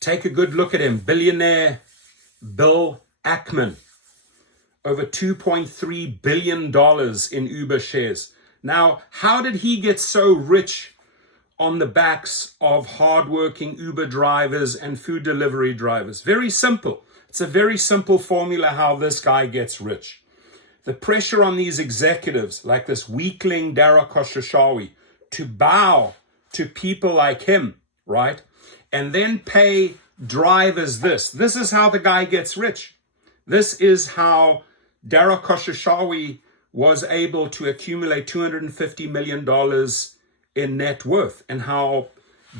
Take a good look at him. Billionaire Bill Ackman. Over $2.3 billion in Uber shares. Now, how did he get so rich on the backs of hardworking Uber drivers and food delivery drivers? Very simple. It's a very simple formula how this guy gets rich. The pressure on these executives, like this weakling Dara Khosrowshahi, to bow to people like him, right? And then pay drivers this. This is how the guy gets rich. This is how Dara Khosrowshahi was able to accumulate $250 million in net worth, and how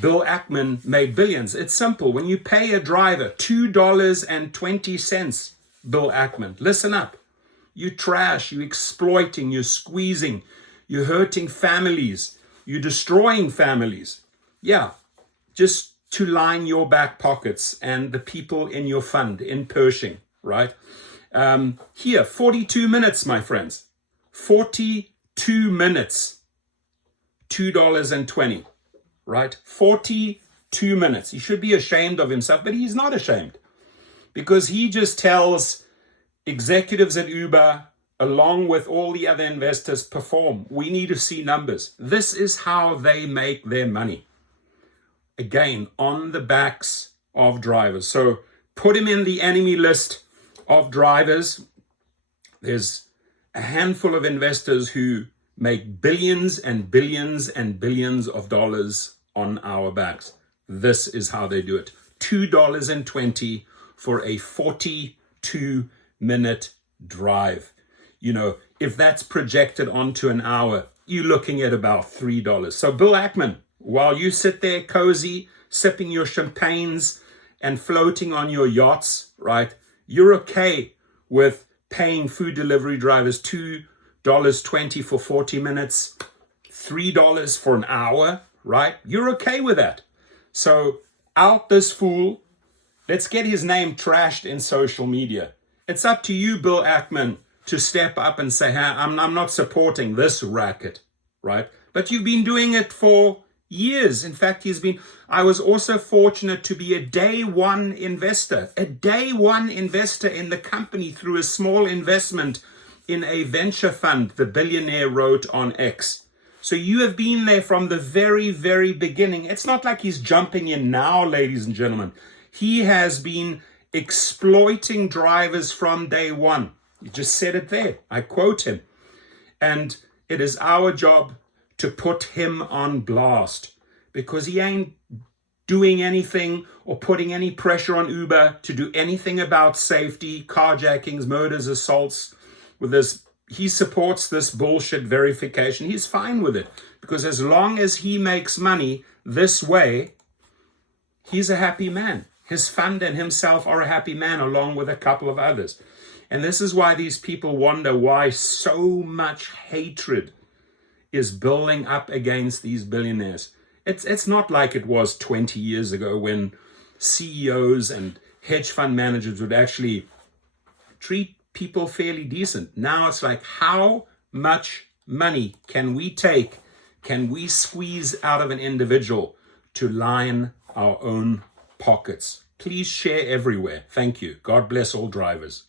Bill Ackman made billions. It's simple. When you pay a driver $2.20, Bill Ackman, listen up. You trash, you're exploiting, you're squeezing, you're hurting families, you're destroying families. Yeah, just to line your back pockets and the people in your fund in Pershing, right? Here, 42 minutes, my friends. 42 minutes, $2.20, right? 42 minutes. He should be ashamed of himself, but he's not ashamed, because he just tells executives at Uber, along with all the other investors, perform. We need to see numbers. This is how they make their money. Again, on the backs of drivers. So put him in the enemy list of drivers. There's a handful of investors who make billions and billions and billions of dollars on our backs. This is how they do it. $2.20 for a 42-minute drive. You know, if that's projected onto an hour, you're looking at about $3. So Bill Ackman, while you sit there cozy, sipping your champagnes and floating on your yachts, right, you're okay with paying food delivery drivers $2.20 for 40 minutes, $3 for an hour, right? You're okay with that. So out this fool. Let's get his name trashed in social media. It's up to you, Bill Ackman, to step up and say, hey, I'm not supporting this racket, right? But you've been doing it for years. In fact, I was also fortunate to be a day one investor in the company through a small investment in a venture fund, the Billionaire wrote on X. So you have been there from the very, very beginning. It's not like he's jumping in now, ladies and gentlemen. He has been exploiting drivers from day one. He just said it there. I quote him. And it is our job to put him on blast, because he ain't doing anything or putting any pressure on Uber to do anything about safety, carjackings, murders, assaults. With this, he supports this bullshit verification. He's fine with it, because as long as he makes money this way, he's a happy man. His fund and himself are a happy man, along with a couple of others. And this is why these people wonder why so much hatred is building up against these billionaires. It's not like it was 20 years ago when CEOs and hedge fund managers would actually treat people fairly decent. Now it's like, how much money can we squeeze out of an individual to line our own pockets? Please share everywhere. Thank you. God bless all drivers.